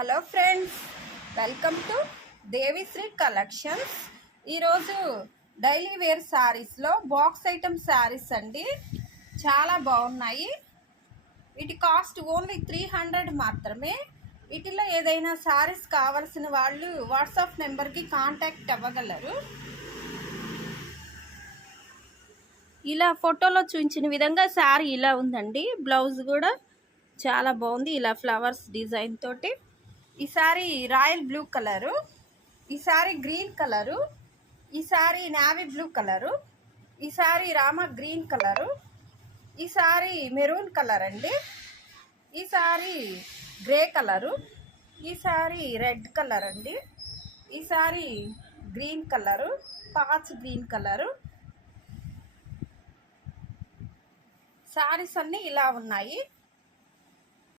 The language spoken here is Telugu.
Hello friends, welcome to Devishri collections. ఈరోజు డైలీ వేర్ శారీస్లో బాక్స్ ఐటమ్ శారీస్ అండి. చాలా బాగున్నాయి. వీటి కాస్ట్ ఓన్లీ 300 మాత్రమే. వీటిలో ఏదైనా శారీస్ కావాల్సిన వాళ్ళు వాట్సాప్ నెంబర్కి కాంటాక్ట్ అవ్వగలరు. ఇలా ఫోటోలో చూపించిన విధంగా శారీ ఇలా ఉందండి. బ్లౌజ్ కూడా చాలా బాగుంది, ఇలా ఫ్లవర్స్ డిజైన్ తోటి. ఈ సారీ రాయల్ బ్లూ కలరు, ఈ సారీ గ్రీన్ కలరు, ఈ సారీ నావీ బ్లూ కలరు, ఈ సారీ రామా గ్రీన్ కలరు, ఈ సారీ మెరూన్ కలర్ అండి, ఈ సారీ గ్రే కలరు, ఈ సారీ రెడ్ కలర్ అండి, ఈ sorry green colour, patch green colour. Saris అన్నీ ఇలా ఉన్నాయి.